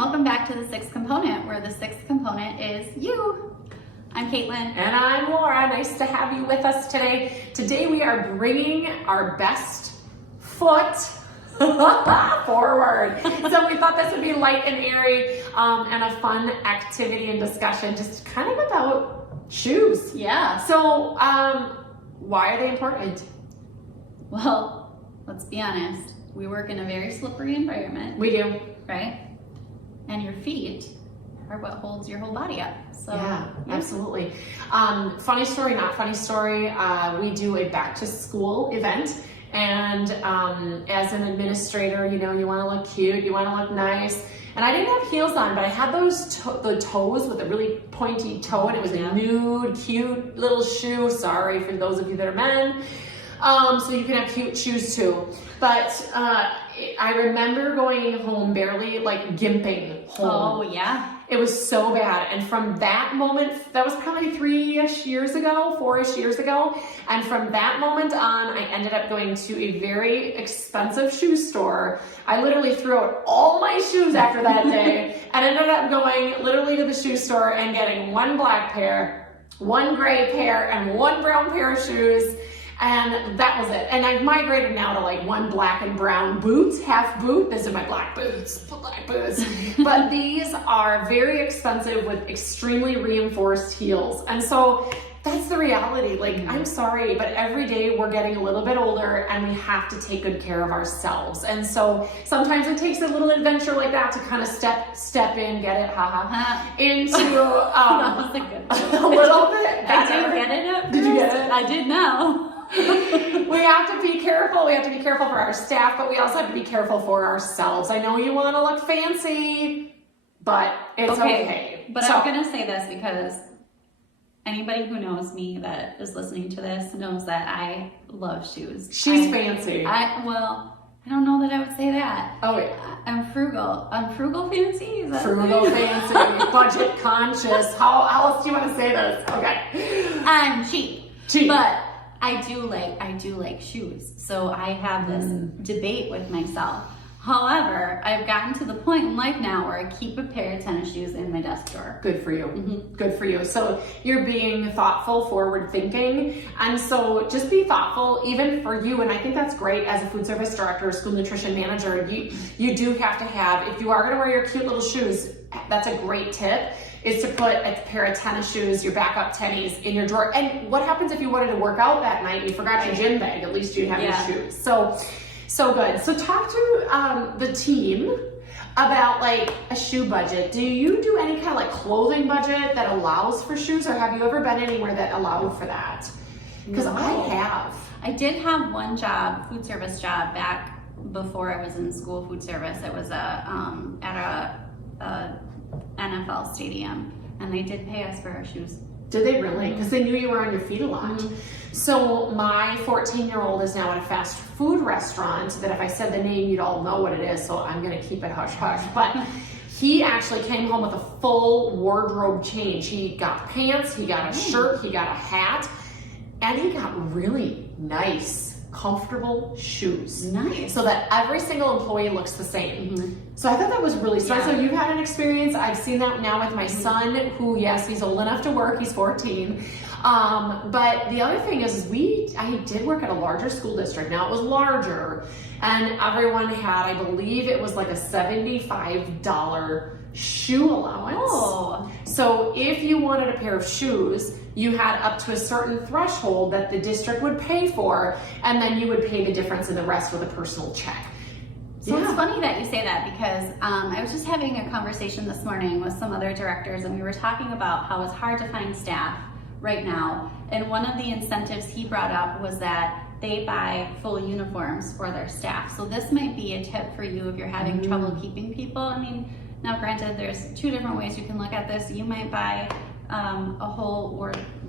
welcome back to the sixth component, where the sixth component is you. I'm Kaitlin. And I'm Laura. Nice to have you with us today. Today we are bringing our best foot forward. So we thought this would be light and airy and a fun activity and discussion, just kind of about shoes. Yeah. So why are they important? Well, let's be honest. We work in a very slippery environment. We do. Right? And your feet are what holds your whole body up. So yeah, absolutely. Funny story, not funny story. We do a back to school event, and as an administrator, you know, you want to look cute, you want to look nice. And I didn't have heels on, but I had those the toes with a really pointy toe, and it was a nude, cute little shoe. Sorry for those of you that are men. So you can have cute shoes too. But I remember going home barely, like gimping home. Oh yeah. It was so bad. And from that moment, that was probably 4-ish years ago. And from that moment on, I ended up going to a very expensive shoe store. I literally threw out all my shoes after that day and ended up going literally to the shoe store and getting one black pair, one gray pair, and one brown pair of shoes. And that was it. And I've migrated now to like one black and brown boots, half boot. These are my black boots. But these are very expensive with extremely reinforced heels. And so that's the reality. Like, I'm sorry, but every day we're getting a little bit older and we have to take good care of ourselves. And so sometimes it takes a little adventure like that to kind of step in, get it, into That was a good one. a little bit better. I did get it at first. Did you get it? I did now. We have to be careful. We have to be careful for our staff, but we also have to be careful for ourselves. I know you want to look fancy, but it's okay. But I'm going to say this because anybody who knows me that is listening to this knows that I love shoes. She's fancy. I don't know that I would say that. Oh, yeah. I'm frugal. I'm frugal fancy? Is that Frugal fancy, budget conscious. How else do you want to say this? Okay. I'm cheap. Cheap. But I do like shoes. So I have this debate with myself. However, I've gotten to the point in life now where I keep a pair of tennis shoes in my desk drawer. Good for you. Good for you. So you're being thoughtful, forward thinking. And so just be thoughtful even for you. And I think that's great as a food service director or school nutrition manager. You do have to have, if you are going to wear your cute little shoes, that's a great tip, is to put a pair of tennis shoes, your backup tennies, in your drawer. And what happens if you wanted to work out that night and you forgot your gym bag? At least you have your shoes. So good. So talk to the team about like a shoe budget. Do you do any kind of like clothing budget that allows for shoes, or have you ever been anywhere that allowed for that? Because I have. I did have one job, food service job, back before I was in school food service. It was at a NFL stadium, and they did pay us for our shoes. Did they really? Because they knew you were on your feet a lot. So my 14-year-old is now at a fast food restaurant that if I said the name, you'd all know what it is. So I'm going to keep it hush hush. But he actually came home with a full wardrobe change. He got pants, he got a shirt, he got a hat, and he got really nice, comfortable shoes. Nice. So that every single employee looks the same. So I thought that was really smart. So you've had an experience. I've seen that now with my son, who, yes, he's old enough to work. He's 14. But the other thing is I did work at a larger school district. Now it was larger, and everyone had, I believe it was like a $75 shoe allowance. Oh. So if you wanted a pair of shoes, you had up to a certain threshold that the district would pay for, and then you would pay the difference in the rest with a personal check. So it's funny that you say that, because I was just having a conversation this morning with some other directors, and we were talking about how it's hard to find staff right now. And one of the incentives he brought up was that they buy full uniforms for their staff. So this might be a tip for you if you're having trouble keeping people. I mean, now granted, there's two different ways you can look at this. You might buy a whole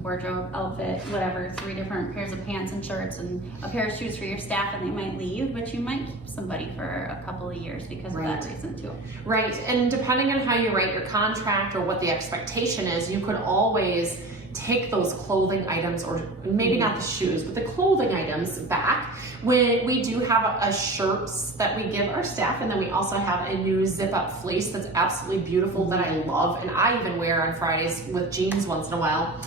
wardrobe outfit, whatever, 3 different pairs of pants and shirts and a pair of shoes for your staff, and they might leave, but you might keep somebody for a couple of years because of that reason too. Right, and depending on how you write your contract or what the expectation is, you could always take those clothing items, or maybe not the shoes, but the clothing items back. When we do have a shirts that we give our staff, and then we also have a new zip up fleece that's absolutely beautiful that I love, and I even wear on Fridays with jeans once in a while.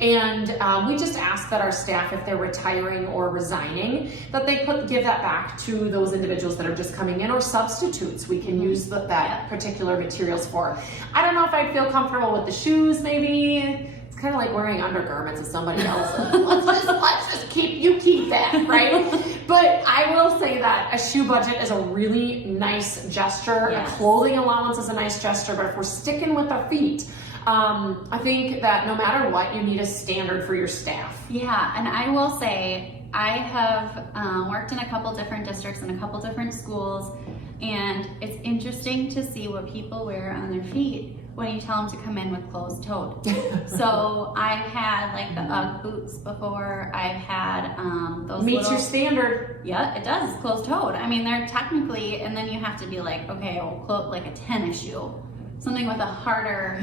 And we just ask that our staff, if they're retiring or resigning, that they give that back to those individuals that are just coming in, or substitutes we can use that particular materials for. I don't know if I'd feel comfortable with the shoes, maybe. It's kind of like wearing undergarments of somebody else's. let's just keep that, right? But I will say that a shoe budget is a really nice gesture. Yes. A clothing allowance is a nice gesture, but if we're sticking with our feet, I think that no matter what, you need a standard for your staff. Yeah, and I will say, I have worked in a couple different districts and a couple different schools, and it's interesting to see what people wear on their feet when you tell them to come in with closed-toed. So I've had like the UGG boots before. I've had those Meets your standard. Yeah, it does. It's closed-toed. I mean, they're technically, and then you have to be like, okay, well, like a tennis shoe. Something with a harder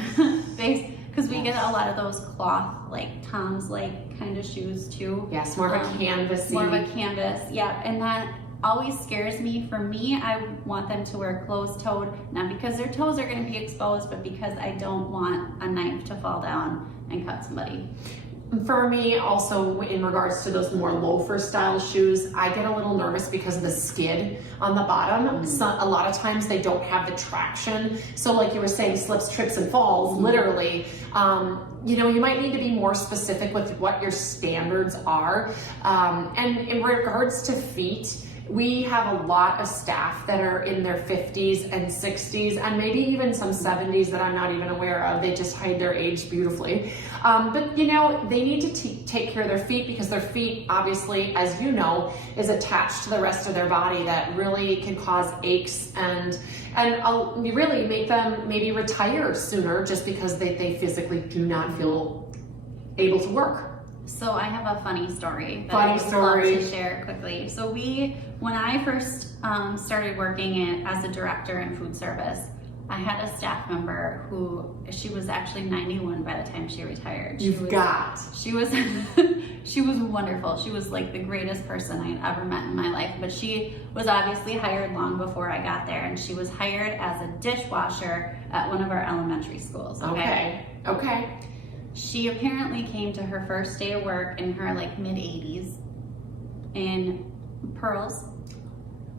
base, because we get a lot of those cloth, like Tom's like kind of shoes too. Yes, more of a canvas. More of a canvas, yeah. And that always scares me. For me, I want them to wear closed-toed, not because their toes are going to be exposed, but because I don't want a knife to fall down and cut somebody. For me, also in regards to those more loafer style shoes, I get a little nervous because of the skid on the bottom. So a lot of times they don't have the traction. So like you were saying, slips, trips, and falls, literally. You know, you might need to be more specific with what your standards are. And in regards to feet, we have a lot of staff that are in their 50s and 60s, and maybe even some 70s that I'm not even aware of. They just hide their age beautifully. But you know, they need to take care of their feet, because their feet, obviously, as you know, is attached to the rest of their body that really can cause aches and really make them maybe retire sooner, just because they physically do not feel able to work. So I have a funny story that I would love to share quickly. So when I first started working as a director in food service, I had a staff member who, she was actually 91 by the time she retired. She was wonderful. She was like the greatest person I had ever met in my life, but she was obviously hired long before I got there, and she was hired as a dishwasher at one of our elementary schools. Okay. She apparently came to her first day of work in her like mid-80s in pearls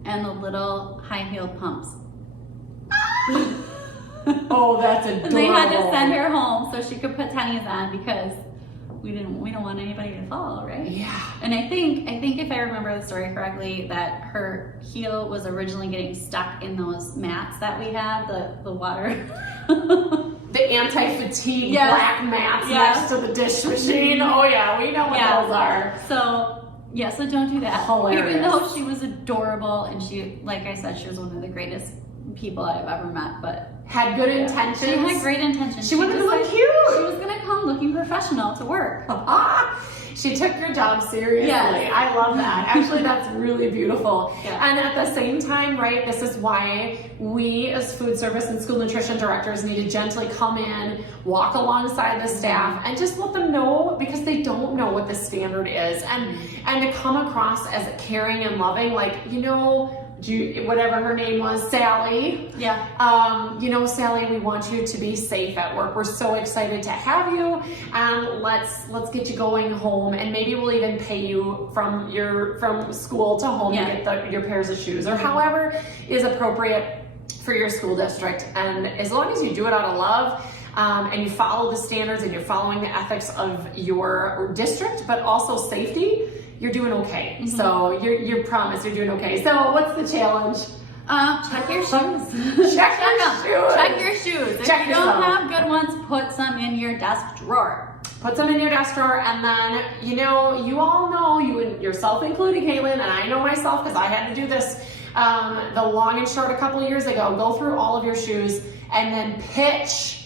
and the little high-heeled pumps. Oh, that's adorable. And they had to send her home so she could put tennies on, because we don't want anybody to fall, right? Yeah. And I think if I remember the story correctly, that her heel was originally getting stuck in those mats that we have, the water. The anti-fatigue black mats next to the dish machine. Oh yeah, we know what those are. So don't do that. Hilarious. Even though she was adorable, and she, like I said, she was one of the greatest people I've ever met, but had good intentions. She had great intentions. She wanted to look cute. She was gonna come looking professional to work. She took your job seriously. Yes. I love that. Actually, that's really beautiful. Yeah. And at the same time, right, this is why we as food service and school nutrition directors need to gently come in, walk alongside the staff, and just let them know, because they don't know what the standard is. And to come across as caring and loving, like, you know, whatever her name was, Sally. Yeah. You know, Sally, we want you to be safe at work. We're so excited to have you, and let's get you going home, and maybe we'll even pay you from school to home to get your pairs of shoes, or however is appropriate for your school district. And as long as you do it out of love, and you follow the standards and you're following the ethics of your district, but also safety, you're doing okay. Mm-hmm. So you're promised you're doing okay. So what's the challenge? Check your shoes. Check your shoes. Check your shoes. If you don't have good ones, put some in your desk drawer. Put some in your desk drawer, and then, you know, you all know, yourself included, Kaitlin, and I know myself because I had to do this the long and short a couple years ago. Go through all of your shoes and then pitch.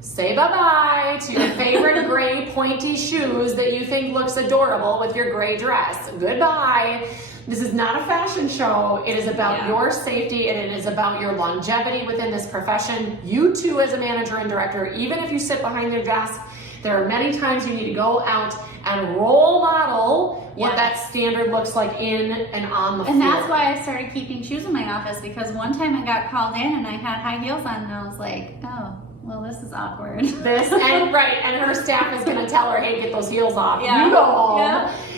Say bye-bye to your favorite gray pointy shoes that you think looks adorable with your gray dress. Goodbye. This is not a fashion show. It is about your safety, and it is about your longevity within this profession. You too, as a manager and director, even if you sit behind your desk, There are many times you need to go out and role model what that standard looks like in and on the floor. And that's why I started keeping shoes in my office, because one time I got called in and I had high heels on and I was like, oh, well, this is awkward. And her staff is gonna tell her, hey, get those heels off. Yeah. You go home.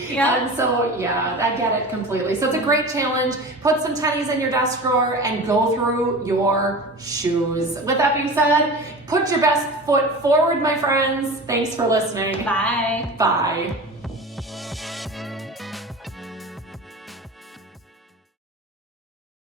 Yeah. And so, I get it completely. So it's a great challenge. Put some tennies in your desk drawer and go through your shoes. With that being said, put your best foot forward, my friends. Thanks for listening. Bye. Bye.